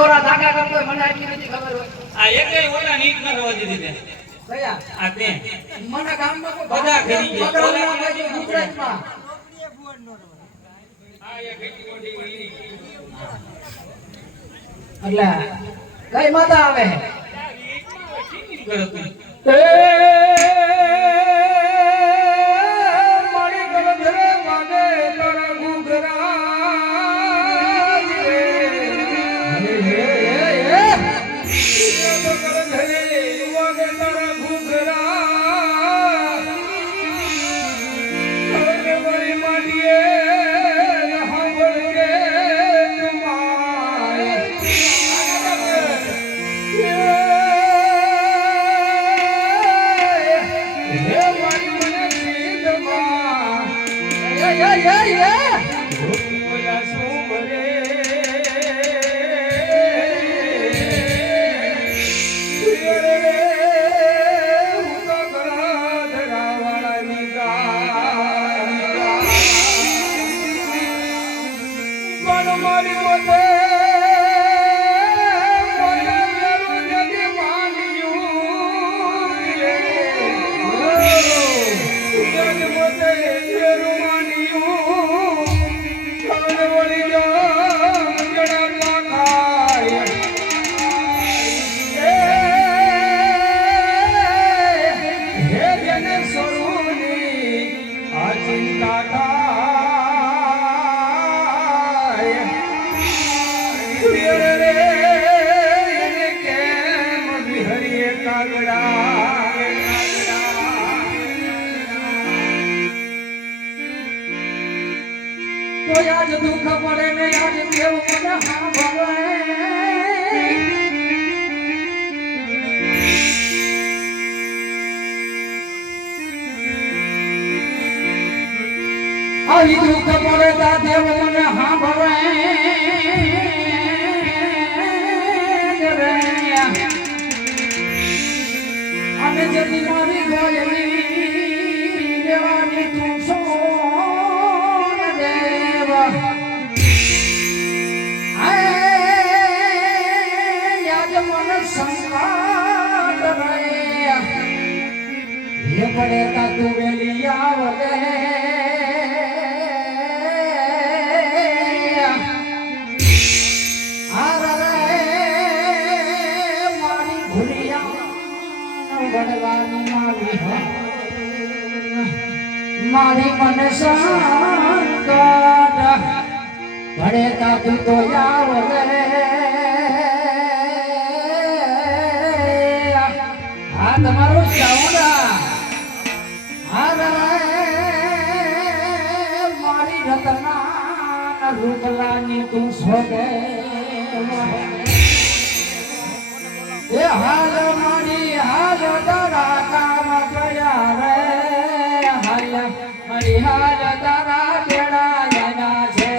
થોડા ધાકા કરતો મને આટલી નથી ખબર હોય. આ એકેય ઓલા નીક ન રવા દીધી તે. કયા? આ તે. મને ગામમાં કોઈ બધા ફેરી ગયા. ઓલા ભાઈ ગુજરાતમાં. આ એક ઘેટી મોટી ઓલી. એટલે કઈ માતા આવે? કરો તું. મારી ગલધરે વાગે તારા ઘૂઘરા તો યાદ દુઃખ પડે ને યાદ કેવું મને સાંભળે આવી દુઃખ પડે તા દેવ મને સાંભળે અને જતી મારી ગોયની દેવાની તું છો પડે તા તું વેલી આવલે મારી ભૂલિયા વડવાની મારી મને સંકટ પડે તા તું તો આવલે આ તમારું ચાઉડા મારી રતના રૂપલાની તું શોધે એ હાલ મારી હાલ તારા કામ ગયા રે હાલ મારી હાલ તારા કેળા ગયા છે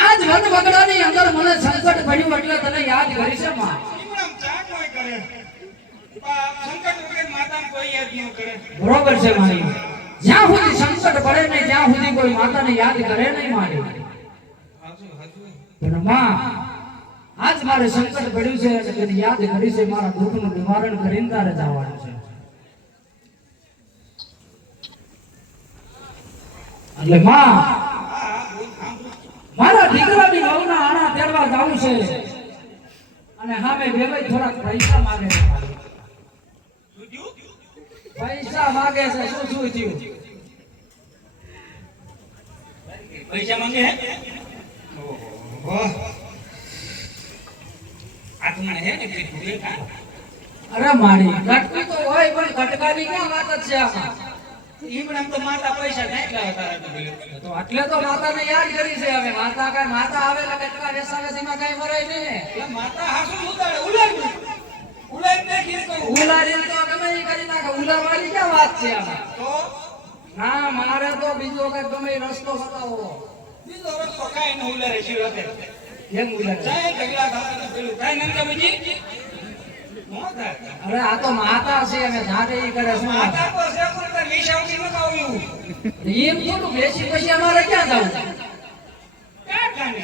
આજ વન વગડાની અંદર મને સંકટ પડ્યું એટલે તને યાદ કરી છે માં. બરોબર છે મારી. જ્યાં સુધી સંકટ પડે નહીં ત્યાં સુધી કોઈ માતાને યાદ કરે નહીં મારી. પણ માં આજ મારે સંકટ પડ્યું છે એટલે તને યાદ કરી છે. મારા દુઃખનું નિવારણ કરીને તારે જવાનું છે. એટલે માં મારા દીકરાની વહુના આણા તેડવા જાવું છે અને સામે બેભાઈ થોડાક પૈસા માંગે છે. પૈસા માંગે છે. શું શું થયું? પૈસા માંગે હે? ઓહો આત્મા હે ને ભૂલે કા? અરે મારી ઘટકી તો હોય પણ ઘટકાની ક્યાં વાત જ છે આમાં? ઈમણામ તો માતા પૈસા નાખ્યા હતા તો ભૂલે. તો એટલે તો માતાને યાદ કરી છે હવે. માતા કાંઈ માતા આવે એટલે કેટલા વેસાવેસીમાં કાંઈ મરાય નહીં ને. એટલે માતા હાસુ ઉતારે ઉલાડી નાખી તો ઉલારીને તો ગમે ઈ કરી નાખે. ઉલારવાની ક્યાં વાત છે આમાં? તો ના મારે તો બીજો કઈ ગમે ઈ રસ્તો બતાવો. બીજો રસ્તો કાઈ ન ઉલારે છે હોતે. કેમ ઉલારે? જાય ઢગલા ખાતા પેલું કાઈ નંદા બીજી મોતા. અરે આ તો માતા છે અને જાતે ઈ કરે છે. માતા તો છે પણ તાર વિષાવતી ન આવ્યું. એમ થોડું બેસી પછી અમારે ક્યાં જવું? કારખાને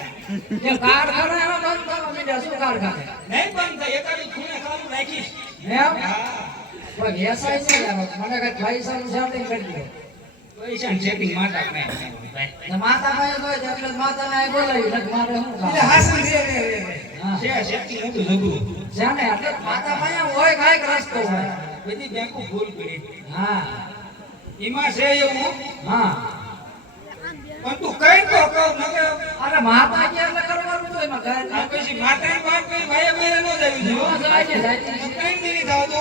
કે કારખાના એમાં બંધ થવા માંડ્યા. શું કારખાને? નહીં બંધ થાય એકાદી ખૂણે ખાવાનું રાખીશ. એમ? હા પણ વેસાય છે યાર. મને કઈ પૈસાનું સેટિંગ કરી દો. પૈસા ને સેટિંગ માતા ભાઈ ને માતા પાસે હોય તો એટલે જ માતાને અહીં બોલાવી. એટલે મારે શું કામ? એટલે હાસન રે હા. છે સેટિંગ મોટું જબરું. જાને એટલે માતા પાસે હોય કાંઈક રસ્તો હોય. બધી બેંકો ફૂલ પડી. હા એમાં છે એવું હા. પણ તું કઈ તો કહું નકર અરે માતા કે એટલે કરવાનું તો એમાં આ પછી માતા બાપ કઈ ભાઈ ભાઈ નો જાવી નો જો જાય ને જાય ને. કઈ દી થાવ તો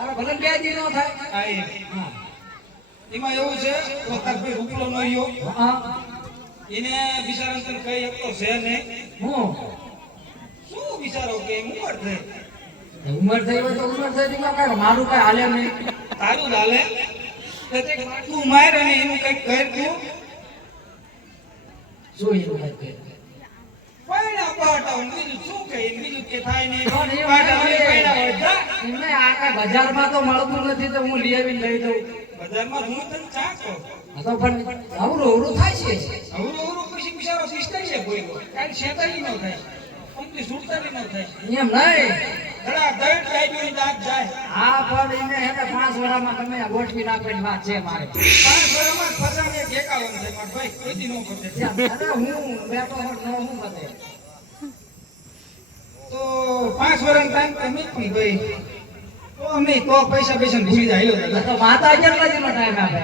અરે ભલે બે દી નો થાય. આ એમાં એવું છે તો તાર ભાઈ રૂપલો નો રહ્યો હા એને બિચારા તને કઈ એકતો છે ને હું શું બિચારો કે ઉંમર થઈ ઉંમર થઈ હોય તો ઉંમર થઈ એમાં કાંઈ મારું કાંઈ હાલે નહીં. તારું ચાલે તો તે તું માર અને એનું કઈક કર તું શું એનું કાંઈ કહે? પૈણા પાટાવ બીજું શું કહે બીજું કે થાય નહીં પણ એવું પાટાવ નહીં. પૈણા હોય જા. એમને આ કાંઈ બજારમાં તો મળતું નથી તો હું લઈ આવીને લઈ દઉં. બજારમાં હું તને ચા કહું આ તો પણ અવરું અવરું થાય છે. અવરું અવરું પછી બિચારો સિસ્ટર છે કોઈ કાંઈ શેતાલી ન થાય કંપની સુડતાલી ન થાય એમ નહીં. ધડા ધડ કાઢ્યું દાંત જાય આ પણ એને હેને 5 વર્ષમાં તમે આ ગોઠવી નાખવાની વાત છે મારે. 5 વર્ષમાં ફસાને ટેકાવાનું છે માર ભાઈ કોઈ દી ન કરતે અરે હું બેઠો હોત ન હું બધે. તો 5 વર્ષનો ટાઈમ તમે પણ ભાઈ તો નહીં તો પૈસા ભૂલી જાય લો દાદા તો માતા કેટલા દીનો ટાઈમ આપે?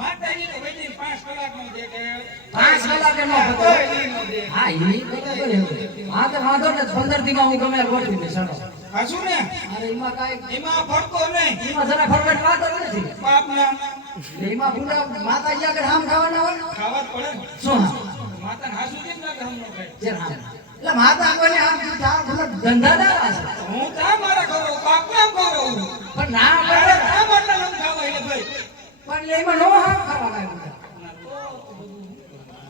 માતાજી તો વૈદી 5 કલાકનો દે કે 5 કલાકે નો હતો. કોઈ દી નો દે હા ઈ બરાબર એવું. હા તો વાંધો ને 15 દીમાં હું ગમે ગોઠવી દઈશ હેડો. આ શું ને અરે એમાં કાંઈ એમાં ફરતો નહીં એમાં જરા ફરવાની વાત જ નથી. બાપના એમાં પૂરા માતાજી આગળ આમ ખાવાના હોય ને? ખાવા જ પડે ને શું હા? માતાને હાસુ કેમ લાગે હમ નો ખાય જે રામ. એટલે માતા કોઈને આમ આ બધા ધંધાદાર છે. હું તા મારા ઘરો બાપના ઘરો પણ ના અરે પડે. તા માટલા લમ ખાવા એટલે ભાઈ પણ એમાં નો હામ ખાવાના એમ.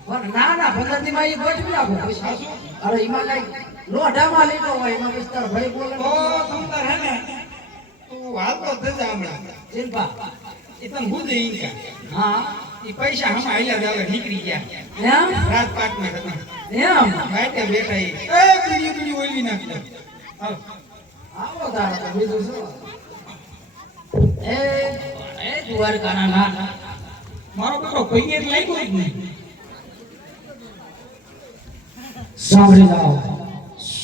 પણ ના ના 15 દીમાં ઈ ગોઠવી નાખો. હાસુ અરે એમાં કઈ લોઢામાં લીધો હોય એમાં વિસ્તાર ભાઈ બોલે તો તમ તાર હે ને તું હાલતો થજા હમણાં ચિંપા. એ તને બુદ્ધિ ઈકા હા એ પૈસા હમ આલ્યા દાવે નીકળી ગયા એમ રાજપાટમાં હતા એમ બાઈટે બેઠા એ બીડી બીડી ઓલવી નાખી દે હાલ આવો તારો તો બીજું શું? એ દ્વારકાના ના મારો બેટો પૈયે લાગ્યો જ નહીં સાંભળી જાઓ.